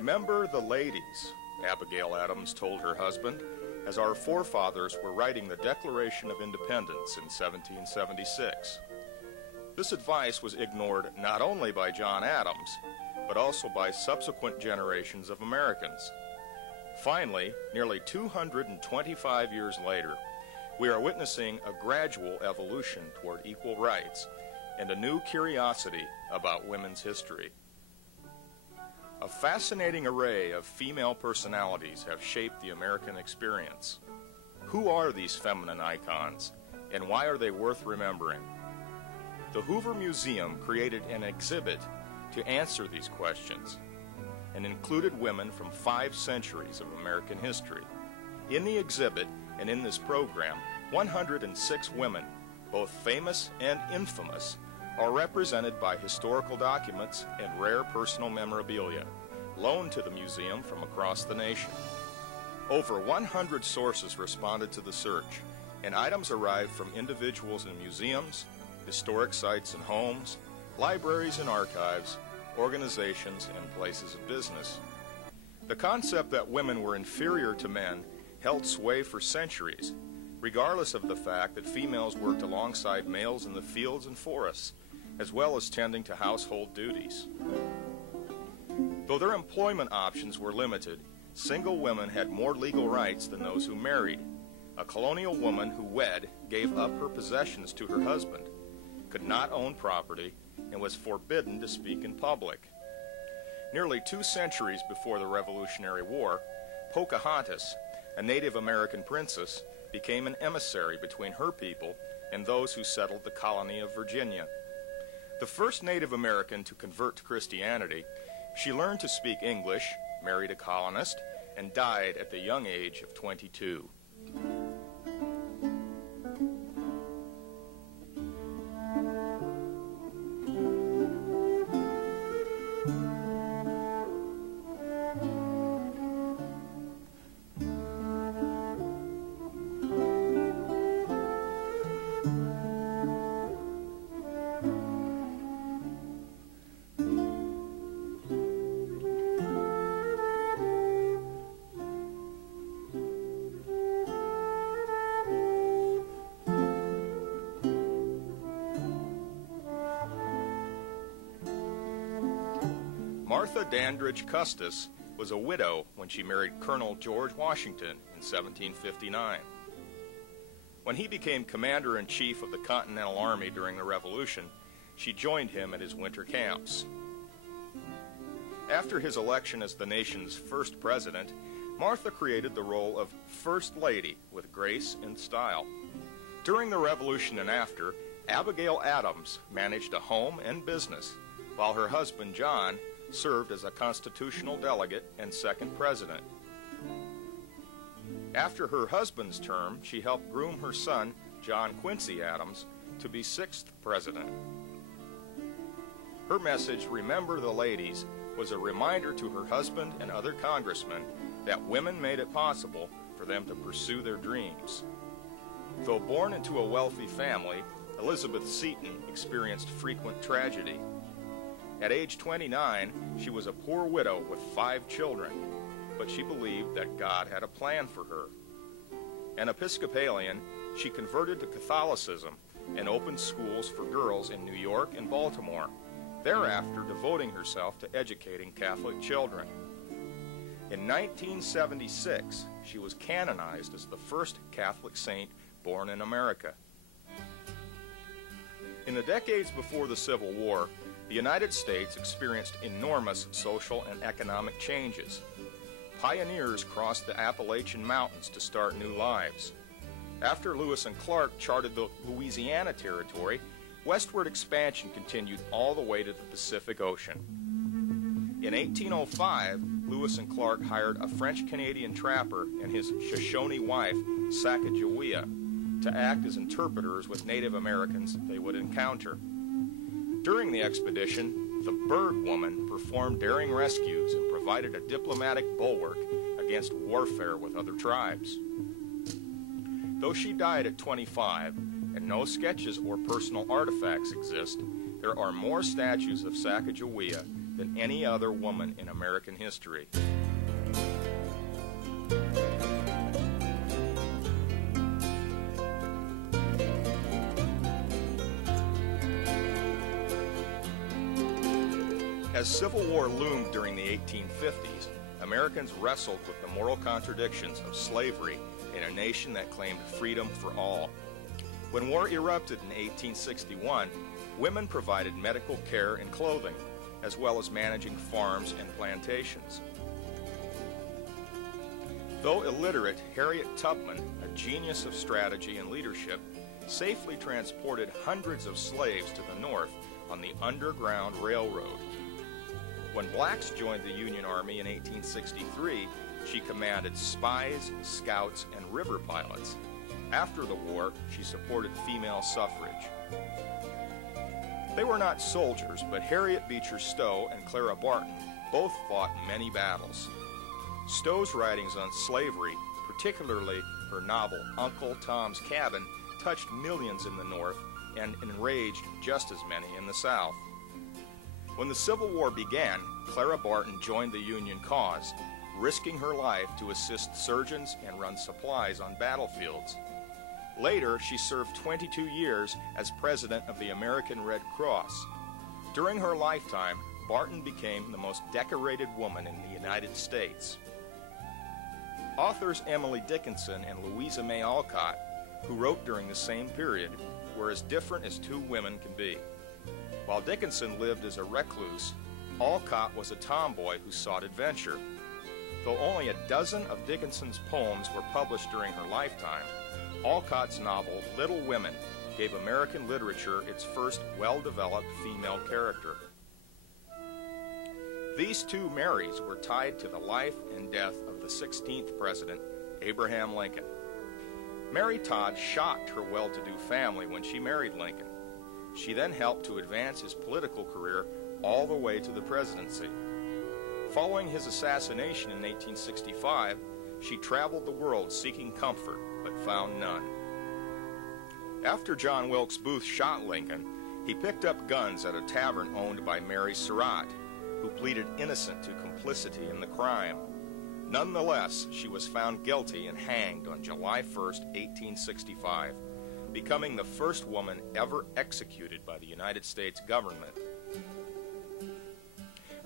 Remember the ladies, Abigail Adams told her husband, as our forefathers were writing the Declaration of Independence in 1776. This advice was ignored not only by John Adams, but also by subsequent generations of Americans. Finally, nearly 225 years later, we are witnessing a gradual evolution toward equal rights and a new curiosity about women's history. A fascinating array of female personalities have shaped the American experience. Who are these feminine icons, and why are they worth remembering? The Hoover Museum created an exhibit to answer these questions and included women from 5 centuries of American history. In the exhibit and in this program, 106 women, both famous and infamous, are represented by historical documents and rare personal memorabilia loaned to the museum from across the nation. Over 100 sources responded to the search, and items arrived from individuals in museums, historic sites and homes, libraries and archives, organizations, and places of business. The concept that women were inferior to men held sway for centuries, regardless of the fact that females worked alongside males in the fields and forests, as well as tending to household duties. Though their employment options were limited, single women had more legal rights than those who married. A colonial woman who wed gave up her possessions to her husband, could not own property, and was forbidden to speak in public. Nearly 2 centuries before the Revolutionary War, Pocahontas, a Native American princess, became an emissary between her people and those who settled the colony of Virginia. The first Native American to convert to Christianity, she learned to speak English, married a colonist, and died at the young age of 22. Martha Dandridge Custis was a widow when she married Colonel George Washington in 1759. When he became commander-in-chief of the Continental Army during the Revolution, she joined him at his winter camps. After his election as the nation's first president, Martha created the role of First Lady with grace and style. During the Revolution and after, Abigail Adams managed a home and business, while her husband John served as a constitutional delegate and second president. After her husband's term, she helped groom her son, John Quincy Adams, to be 6th president. Her message, "Remember the Ladies," was a reminder to her husband and other congressmen that women made it possible for them to pursue their dreams. Though born into a wealthy family, Elizabeth Seton experienced frequent tragedy. At age 29, she was a poor widow with 5 children, but she believed that God had a plan for her. An Episcopalian, she converted to Catholicism and opened schools for girls in New York and Baltimore, thereafter devoting herself to educating Catholic children. In 1976, she was canonized as the first Catholic saint born in America. In the decades before the Civil War, the United States experienced enormous social and economic changes. Pioneers crossed the Appalachian Mountains to start new lives. After Lewis and Clark charted the Louisiana Territory, westward expansion continued all the way to the Pacific Ocean. In 1805, Lewis and Clark hired a French-Canadian trapper and his Shoshone wife, Sacagawea, to act as interpreters with Native Americans they would encounter. During the expedition, the Bird Woman performed daring rescues and provided a diplomatic bulwark against warfare with other tribes. Though she died at 25, and no sketches or personal artifacts exist, there are more statues of Sacagawea than any other woman in American history. As Civil War loomed during the 1850s, Americans wrestled with the moral contradictions of slavery in a nation that claimed freedom for all. When war erupted in 1861, women provided medical care and clothing, as well as managing farms and plantations. Though illiterate, Harriet Tubman, a genius of strategy and leadership, safely transported hundreds of slaves to the north on the Underground Railroad. When blacks joined the Union Army in 1863, she commanded spies, scouts, and river pilots. After the war, she supported female suffrage. They were not soldiers, but Harriet Beecher Stowe and Clara Barton both fought many battles. Stowe's writings on slavery, particularly her novel Uncle Tom's Cabin, touched millions in the North and enraged just as many in the South. When the Civil War began, Clara Barton joined the Union cause, risking her life to assist surgeons and run supplies on battlefields. Later, she served 22 years as president of the American Red Cross. During her lifetime, Barton became the most decorated woman in the United States. Authors Emily Dickinson and Louisa May Alcott, who wrote during the same period, were as different as two women can be. While Dickinson lived as a recluse, Alcott was a tomboy who sought adventure. Though only a dozen of Dickinson's poems were published during her lifetime, Alcott's novel Little Women gave American literature its first well-developed female character. These two Marys were tied to the life and death of the 16th president, Abraham Lincoln. Mary Todd shocked her well-to-do family when she married Lincoln. She then helped to advance his political career all the way to the presidency. Following his assassination in 1865, she traveled the world seeking comfort, but found none. After John Wilkes Booth shot Lincoln, he picked up guns at a tavern owned by Mary Surratt, who pleaded innocent to complicity in the crime. Nonetheless, she was found guilty and hanged on July 1st, 1865, becoming the first woman ever executed by the United States government.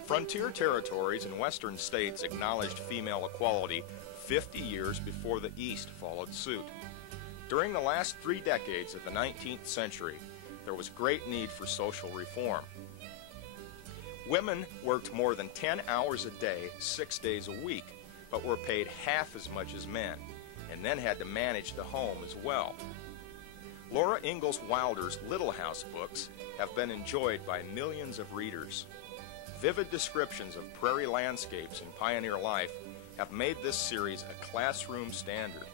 Frontier territories and western states acknowledged female equality 50 years before the East followed suit. During the last 3 decades of the 19th century, there was great need for social reform. Women worked more than 10 hours a day, 6 days a week, but were paid half as much as men, and then had to manage the home as well. Laura Ingalls Wilder's Little House books have been enjoyed by millions of readers. Vivid descriptions of prairie landscapes and pioneer life have made this series a classroom standard.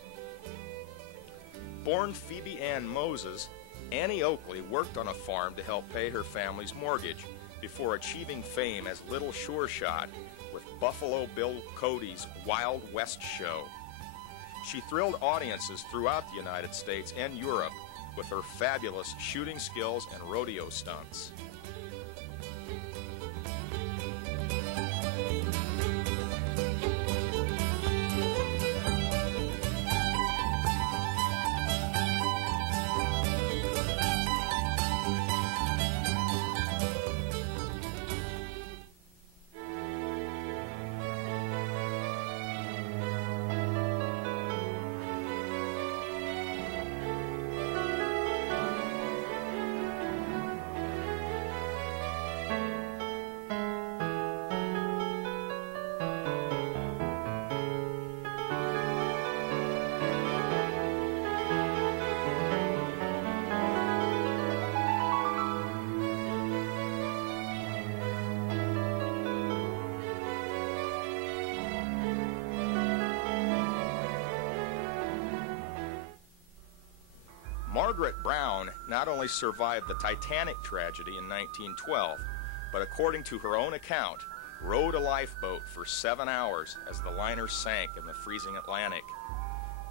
Born Phoebe Ann Moses, Annie Oakley worked on a farm to help pay her family's mortgage before achieving fame as Little Sure Shot with Buffalo Bill Cody's Wild West show. She thrilled audiences throughout the United States and Europe with her fabulous shooting skills and rodeo stunts. Margaret Brown not only survived the Titanic tragedy in 1912, but according to her own account, rowed a lifeboat for 7 hours as the liner sank in the freezing Atlantic.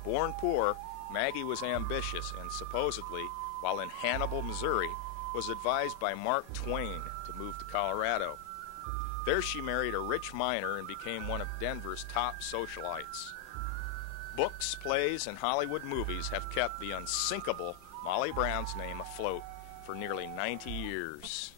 Born poor, Maggie was ambitious and supposedly, while in Hannibal, Missouri, was advised by Mark Twain to move to Colorado. There she married a rich miner and became one of Denver's top socialites. Books, plays, and Hollywood movies have kept the unsinkable Molly Brown's name afloat for nearly 90 years.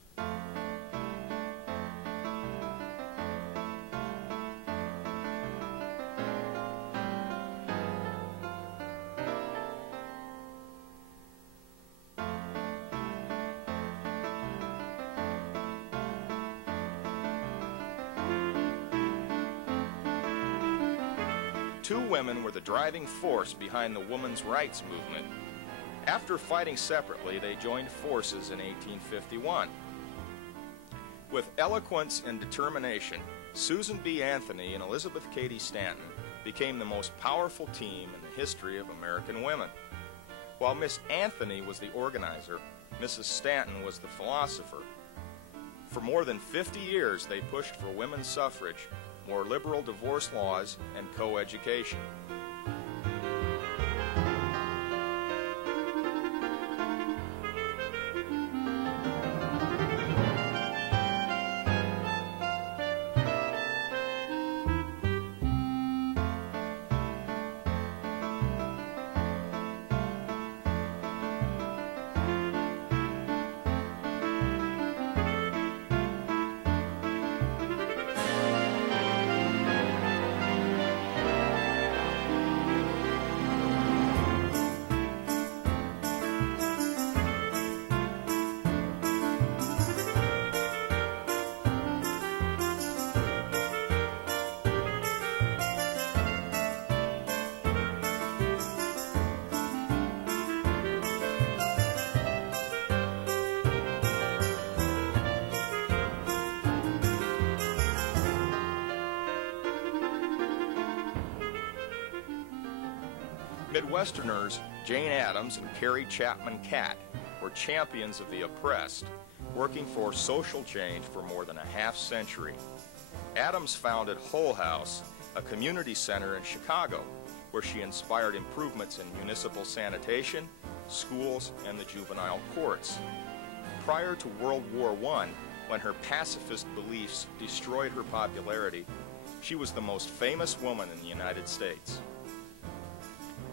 Two women were the driving force behind the women's rights movement. After fighting separately, they joined forces in 1851. With eloquence and determination, Susan B. Anthony and Elizabeth Cady Stanton became the most powerful team in the history of American women. While Miss Anthony was the organizer, Mrs. Stanton was the philosopher. For more than 50 years, they pushed for women's suffrage, more liberal divorce laws, and co-education. Midwesterners Jane Addams and Carrie Chapman Catt were champions of the oppressed, working for social change for more than a half-century. Addams founded Hull House, a community center in Chicago, where she inspired improvements in municipal sanitation, schools, and the juvenile courts. Prior to World War I, when her pacifist beliefs destroyed her popularity, she was the most famous woman in the United States.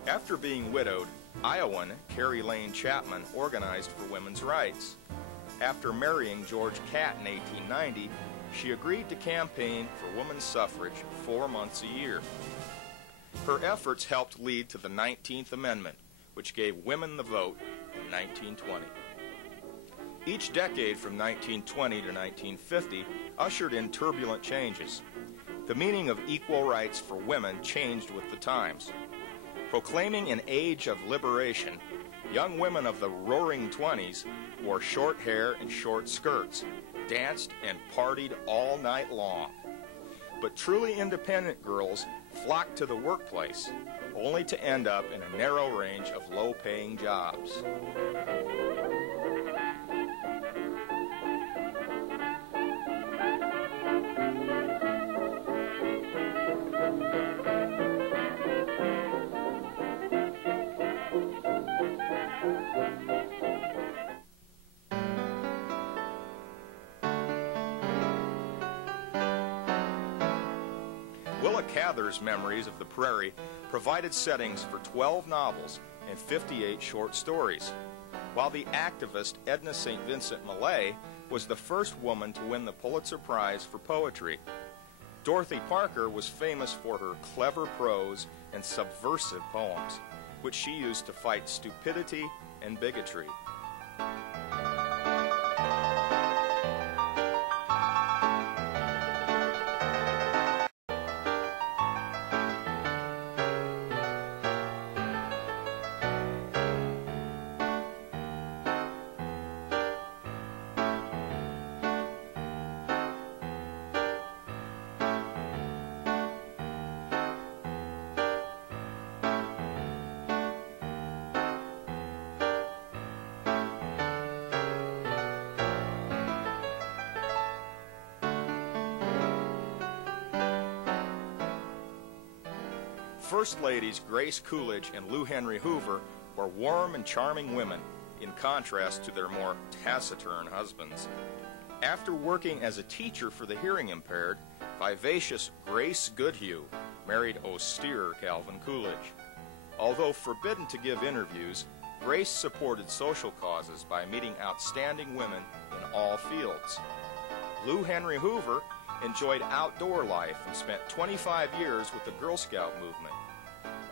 After being widowed, Iowan Carrie Lane Chapman organized for women's rights. After marrying George Catt in 1890, she agreed to campaign for women's suffrage 4 months a year. Her efforts helped lead to the 19th Amendment, which gave women the vote in 1920. Each decade from 1920 to 1950 ushered in turbulent changes. The meaning of equal rights for women changed with the times. Proclaiming an age of liberation, young women of the Roaring Twenties wore short hair and short skirts, danced and partied all night long. But truly independent girls flocked to the workplace, only to end up in a narrow range of low-paying jobs. Willa Cather's Memories of the Prairie provided settings for 12 novels and 58 short stories, while the activist Edna St. Vincent Millay was the first woman to win the Pulitzer Prize for poetry. Dorothy Parker was famous for her clever prose and subversive poems, which she used to fight stupidity and bigotry. First Ladies Grace Coolidge and Lou Henry Hoover were warm and charming women, in contrast to their more taciturn husbands. After working as a teacher for the hearing impaired, vivacious Grace Goodhue married austere Calvin Coolidge. Although forbidden to give interviews, Grace supported social causes by meeting outstanding women in all fields. Lou Henry Hoover enjoyed outdoor life and spent 25 years with the Girl Scout movement.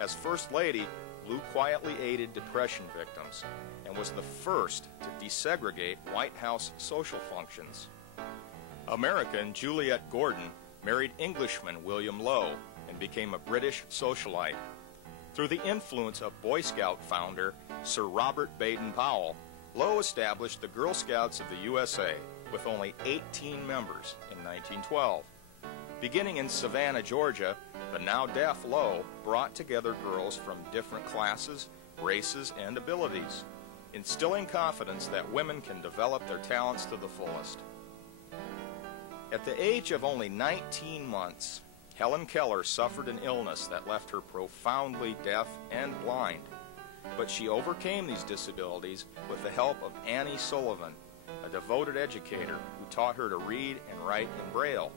As First Lady, Lou quietly aided Depression victims and was the first to desegregate White House social functions. American Juliette Gordon married Englishman William Lowe and became a British socialite. Through the influence of Boy Scout founder Sir Robert Baden-Powell, Lowe established the Girl Scouts of the USA with only 18 members in 1912. Beginning in Savannah, Georgia, the now deaf Lowe brought together girls from different classes, races, and abilities, instilling confidence that women can develop their talents to the fullest. At the age of only 19 months, Helen Keller suffered an illness that left her profoundly deaf and blind. But she overcame these disabilities with the help of Annie Sullivan, a devoted educator who taught her to read and write in Braille.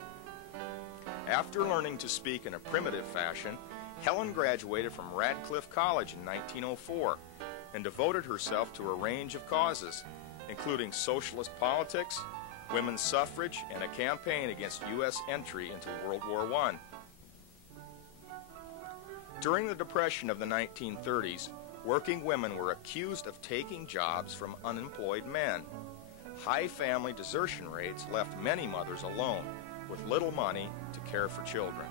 After learning to speak in a primitive fashion, Helen graduated from Radcliffe College in 1904 and devoted herself to a range of causes, including socialist politics, women's suffrage, and a campaign against U.S. entry into World War I. During the Depression of the 1930s, working women were accused of taking jobs from unemployed men. High family desertion rates left many mothers alone, with little money to care for children.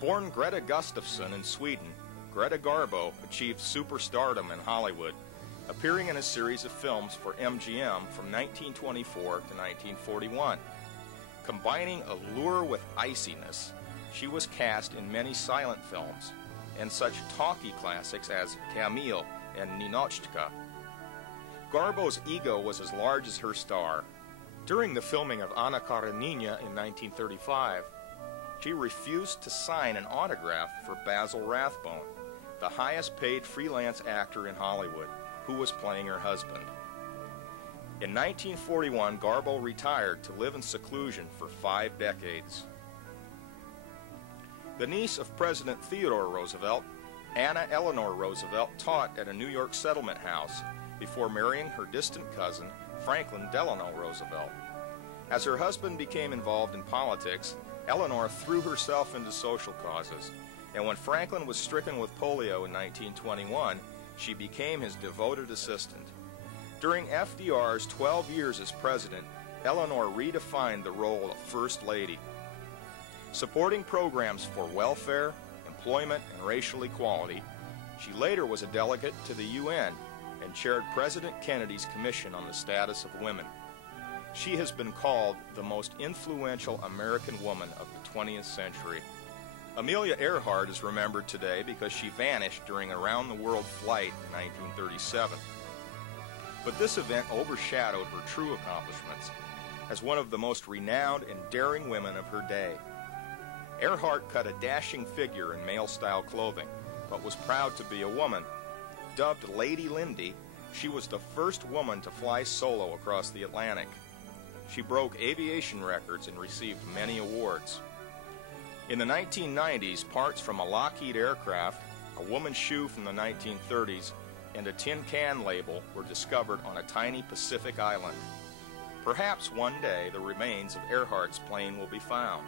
Born Greta Gustafsson in Sweden, Greta Garbo achieved superstardom in Hollywood, appearing in a series of films for MGM from 1924 to 1941. Combining allure with iciness, she was cast in many silent films and such talkie classics as Camille and Ninotchka. Garbo's ego was as large as her star. During the filming of Anna Karenina in 1935, she refused to sign an autograph for Basil Rathbone, the highest-paid freelance actor in Hollywood, who was playing her husband. In 1941, Garbo retired to live in seclusion for 5 decades. The niece of President Theodore Roosevelt, Anna Eleanor Roosevelt, taught at a New York settlement house before marrying her distant cousin, Franklin Delano Roosevelt. As her husband became involved in politics, Eleanor threw herself into social causes, and when Franklin was stricken with polio in 1921, she became his devoted assistant. During FDR's 12 years as president, Eleanor redefined the role of First Lady. Supporting programs for welfare, employment, and racial equality, she later was a delegate to the UN and chaired President Kennedy's Commission on the Status of Women. She has been called the most influential American woman of the 20th century. Amelia Earhart is remembered today because she vanished during a round-the-world flight in 1937. But this event overshadowed her true accomplishments as one of the most renowned and daring women of her day. Earhart cut a dashing figure in male-style clothing, but was proud to be a woman. Dubbed Lady Lindy, she was the first woman to fly solo across the Atlantic. She broke aviation records and received many awards. In the 1990s, parts from a Lockheed aircraft, a woman's shoe from the 1930s, and a tin can label were discovered on a tiny Pacific island. Perhaps one day the remains of Earhart's plane will be found.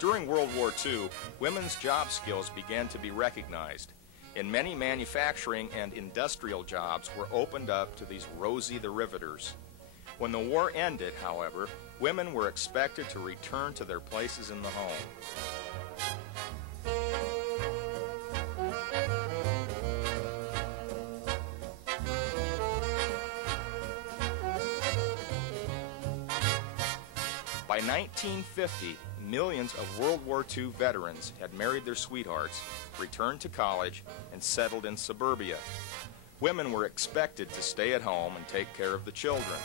During World War II, women's job skills began to be recognized, and many manufacturing and industrial jobs were opened up to these Rosie the Riveters. When the war ended, however, women were expected to return to their places in the home. By 1950, millions of World War II veterans had married their sweethearts, returned to college, and settled in suburbia. Women were expected to stay at home and take care of the children.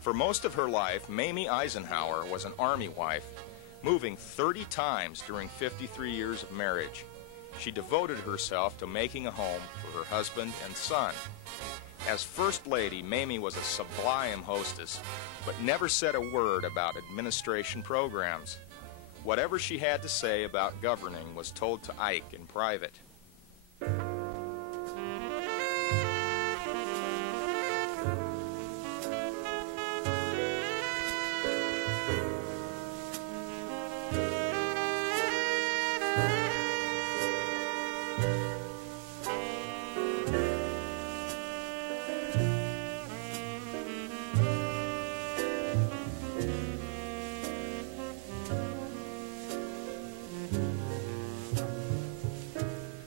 For most of her life, Mamie Eisenhower was an Army wife, moving 30 times during 53 years of marriage. She devoted herself to making a home for her husband and son. As First Lady, Mamie was a sublime hostess, but never said a word about administration programs. Whatever she had to say about governing was told to Ike in private.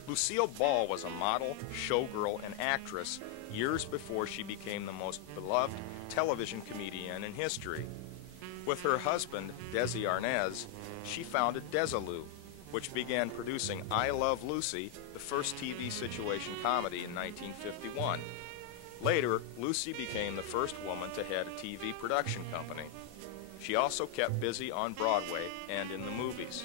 Lucille Ball was a model, showgirl, and actress years before she became the most beloved television comedian in history. With her husband, Desi Arnaz, she founded Desilu, which began producing I Love Lucy, the first TV situation comedy, in 1951. Later, Lucy became the first woman to head a TV production company. She also kept busy on Broadway and in the movies.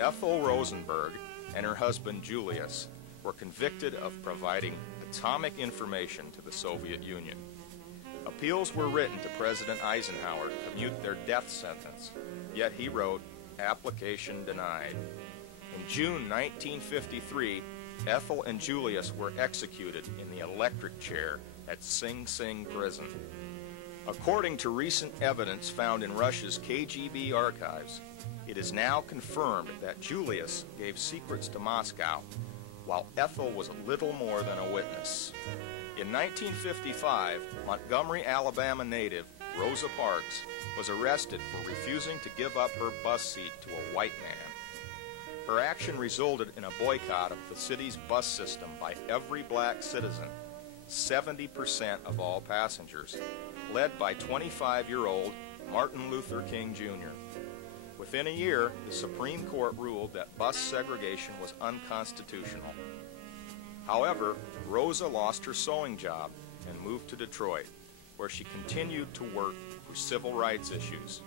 Ethel Rosenberg and her husband Julius were convicted of providing atomic information to the Soviet Union. Appeals were written to President Eisenhower to commute their death sentence, yet he wrote, "Application denied." In June 1953, Ethel and Julius were executed in the electric chair at Sing Sing prison. According to recent evidence found in Russia's KGB archives, it is now confirmed that Julius gave secrets to Moscow, while Ethel was little more than a witness. In 1955, Montgomery, Alabama native Rosa Parks was arrested for refusing to give up her bus seat to a white man. Her action resulted in a boycott of the city's bus system by every black citizen, 70% of all passengers, led by 25-year-old Martin Luther King Jr. Within a year, the Supreme Court ruled that bus segregation was unconstitutional. However, Rosa lost her sewing job and moved to Detroit, where she continued to work for civil rights issues.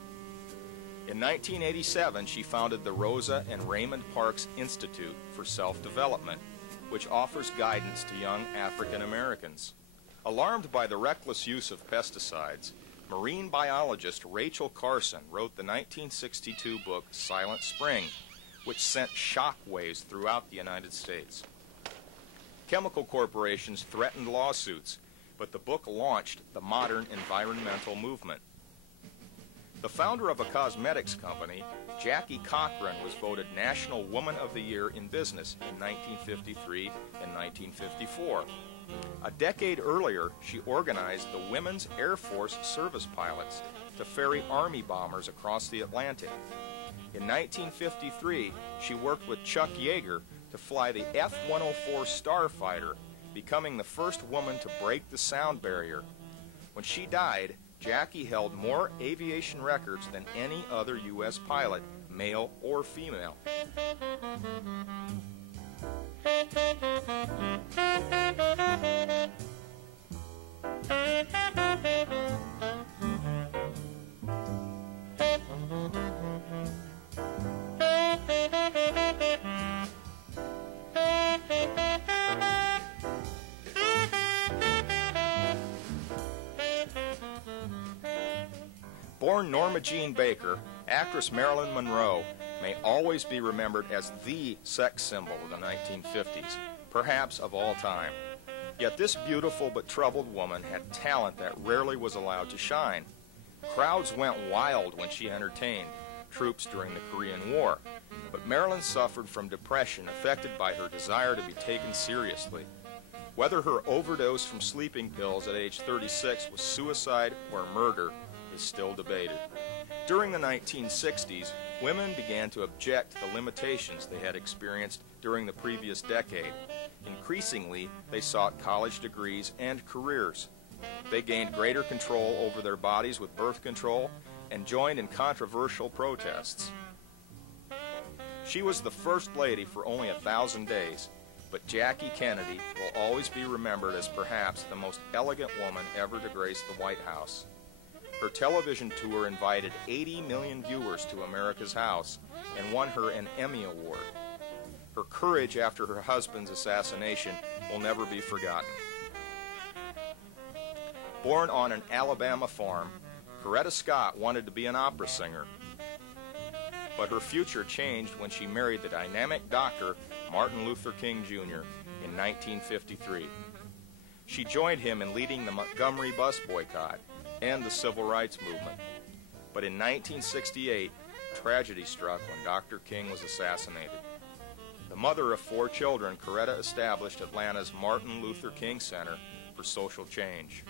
In 1987, she founded the Rosa and Raymond Parks Institute for Self-Development, which offers guidance to young African Americans. Alarmed by the reckless use of pesticides, marine biologist Rachel Carson wrote the 1962 book Silent Spring, which sent shock waves throughout the United States. Chemical corporations threatened lawsuits, but the book launched the modern environmental movement. The founder of a cosmetics company, Jackie Cochran, was voted National Woman of the Year in Business in 1953 and 1954. A decade earlier, she organized the Women's Air Force Service Pilots to ferry Army bombers across the Atlantic. In 1953, she worked with Chuck Yeager to fly the F-104 Starfighter, becoming the first woman to break the sound barrier. When she died, Jackie held more aviation records than any other U.S. pilot, male or female. Born Norma Jean Baker, actress Marilyn Monroe may always be remembered as the sex symbol of the 1950s, perhaps of all time. Yet this beautiful but troubled woman had talent that rarely was allowed to shine. Crowds went wild when she entertained troops during the Korean War, but Marilyn suffered from depression affected by her desire to be taken seriously. Whether her overdose from sleeping pills at age 36 was suicide or murder is still debated. During the 1960s, women began to object to the limitations they had experienced during the previous decade. Increasingly, they sought college degrees and careers. They gained greater control over their bodies with birth control and joined in controversial protests. She was the First Lady for only 1,000 days, but Jackie Kennedy will always be remembered as perhaps the most elegant woman ever to grace the White House. Her television tour invited 80 million viewers to America's House and won her an Emmy Award. Her courage after her husband's assassination will never be forgotten. Born on an Alabama farm, Coretta Scott wanted to be an opera singer. But her future changed when she married the dynamic doctor Martin Luther King Jr. in 1953. She joined him in leading the Montgomery bus boycott and the civil rights movement. But in 1968, tragedy struck when Dr. King was assassinated. The mother of 4 children, Coretta established Atlanta's Martin Luther King Center for Social Change.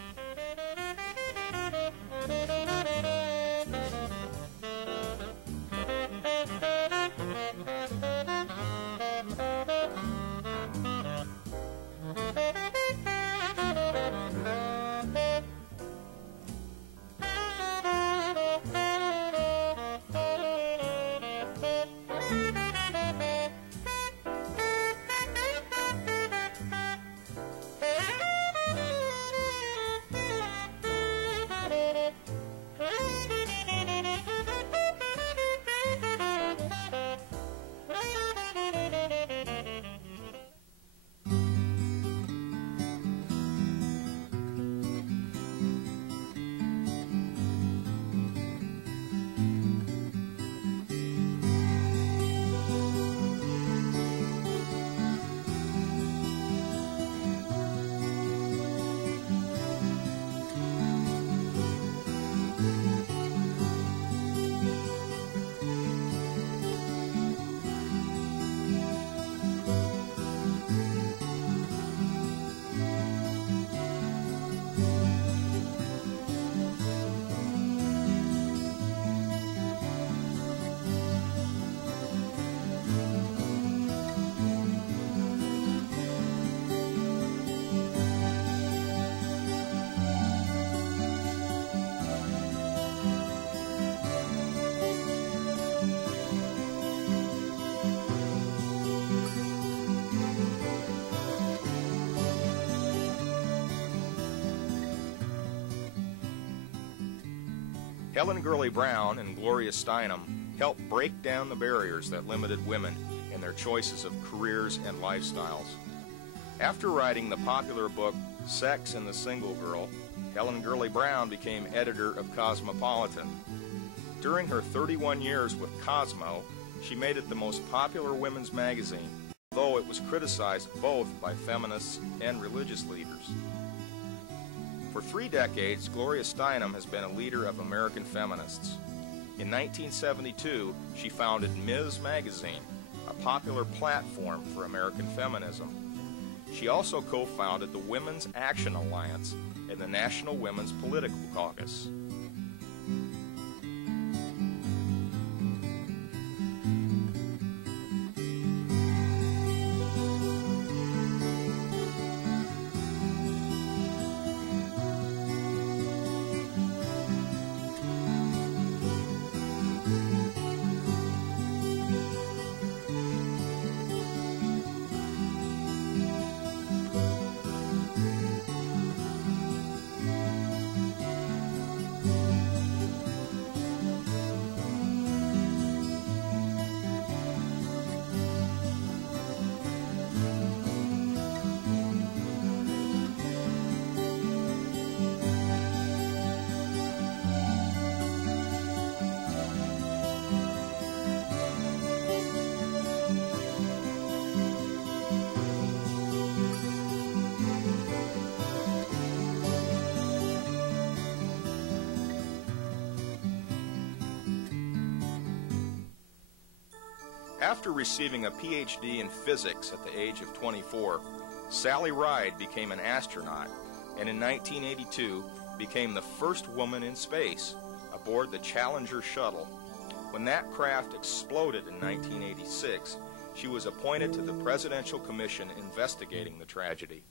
Helen Gurley Brown and Gloria Steinem helped break down the barriers that limited women in their choices of careers and lifestyles. After writing the popular book Sex and the Single Girl, Helen Gurley Brown became editor of Cosmopolitan. During her 31 years with Cosmo, she made it the most popular women's magazine, though it was criticized both by feminists and religious leaders. For 3 decades, Gloria Steinem has been a leader of American feminists. In 1972, she founded Ms. Magazine, a popular platform for American feminism. She also co-founded the Women's Action Alliance and the National Women's Political Caucus. After receiving a PhD in physics at the age of 24, Sally Ride became an astronaut, and in 1982 became the first woman in space aboard the Challenger shuttle. When that craft exploded in 1986, she was appointed to the Presidential Commission investigating the tragedy.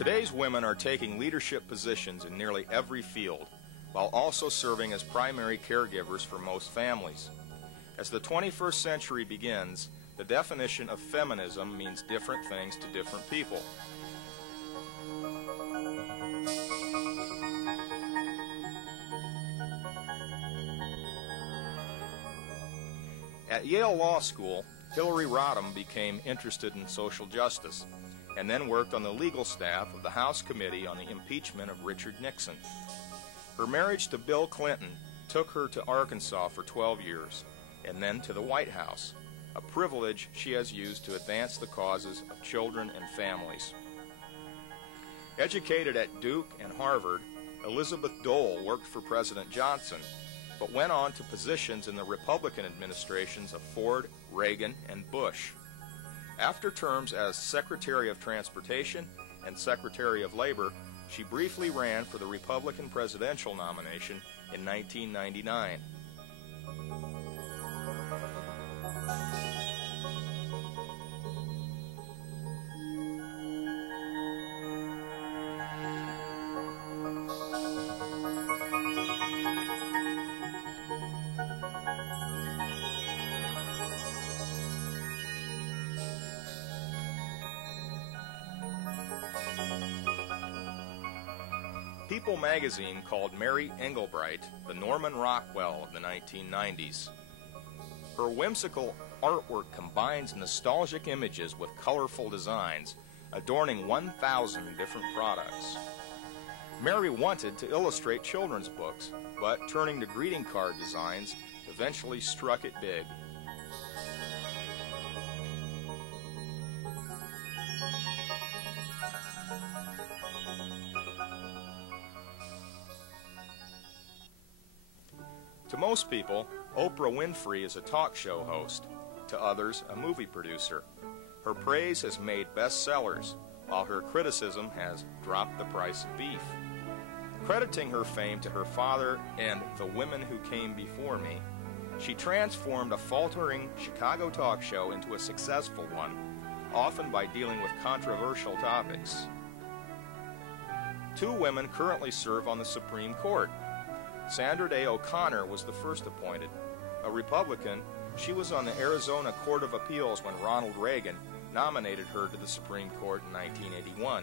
Today's women are taking leadership positions in nearly every field, while also serving as primary caregivers for most families. As the 21st century begins, the definition of feminism means different things to different people. At Yale Law School, Hillary Rodham became interested in social justice, and then worked on the legal staff of the House Committee on the Impeachment of Richard Nixon. Her marriage to Bill Clinton took her to Arkansas for 12 years, and then to the White House, a privilege she has used to advance the causes of children and families. Educated at Duke and Harvard, Elizabeth Dole worked for President Johnson, but went on to positions in the Republican administrations of Ford, Reagan, and Bush. After terms as Secretary of Transportation and Secretary of Labor, she briefly ran for the Republican presidential nomination in 1999. People magazine called Mary Engelbreit the Norman Rockwell of the 1990s. Her whimsical artwork combines nostalgic images with colorful designs, adorning 1,000 different products. Mary wanted to illustrate children's books, but turning to greeting card designs eventually struck it big. To most people, Oprah Winfrey is a talk show host. To others, a movie producer. Her praise has made bestsellers, while her criticism has dropped the price of beef. Crediting her fame to her father and the women who came before me, she transformed a faltering Chicago talk show into a successful one, often by dealing with controversial topics. Two women currently serve on the Supreme Court. Sandra Day O'Connor was the first appointed. A Republican, she was on the Arizona Court of Appeals when Ronald Reagan nominated her to the Supreme Court in 1981.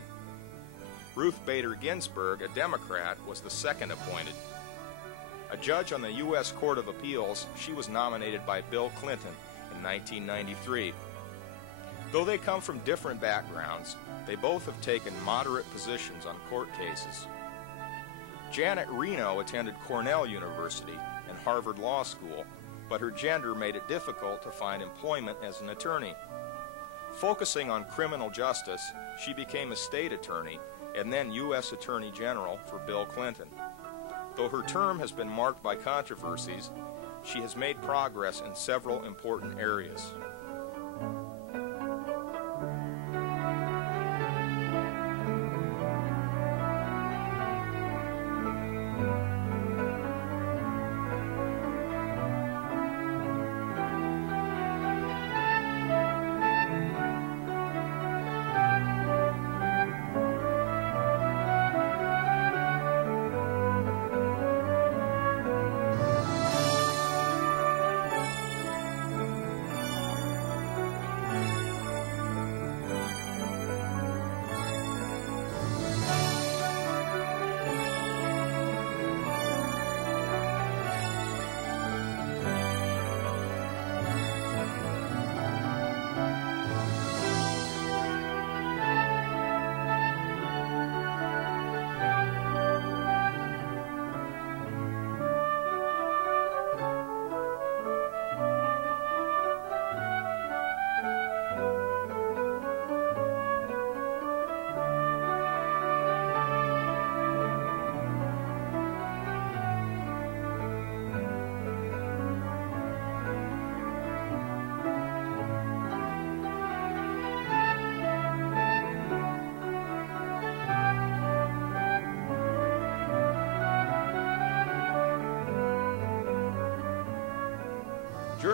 Ruth Bader Ginsburg, a Democrat, was the second appointed. A judge on the U.S. Court of Appeals, she was nominated by Bill Clinton in 1993. Though they come from different backgrounds, they both have taken moderate positions on court cases. Janet Reno attended Cornell University and Harvard Law School, but her gender made it difficult to find employment as an attorney. Focusing on criminal justice, she became a state attorney and then U.S. Attorney General for Bill Clinton. Though her term has been marked by controversies, she has made progress in several important areas.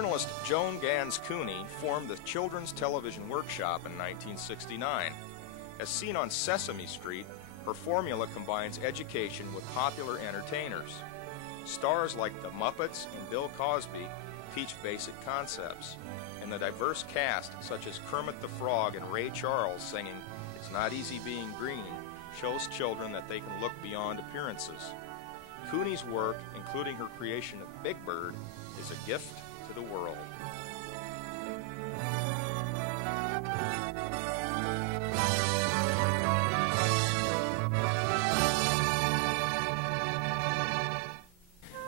Journalist Joan Gans Cooney formed the Children's Television Workshop in 1969. As seen on Sesame Street, her formula combines education with popular entertainers. Stars like the Muppets and Bill Cosby teach basic concepts, and the diverse cast, such as Kermit the Frog and Ray Charles singing "It's Not Easy Being Green," shows children that they can look beyond appearances. Cooney's work, including her creation of Big Bird, is a gift to the world.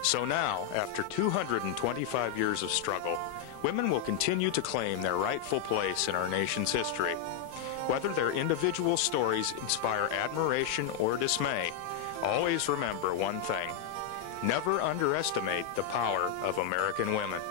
So now, after 225 years of struggle, women will continue to claim their rightful place in our nation's history. Whether their individual stories inspire admiration or dismay, always remember one thing: never underestimate the power of American women.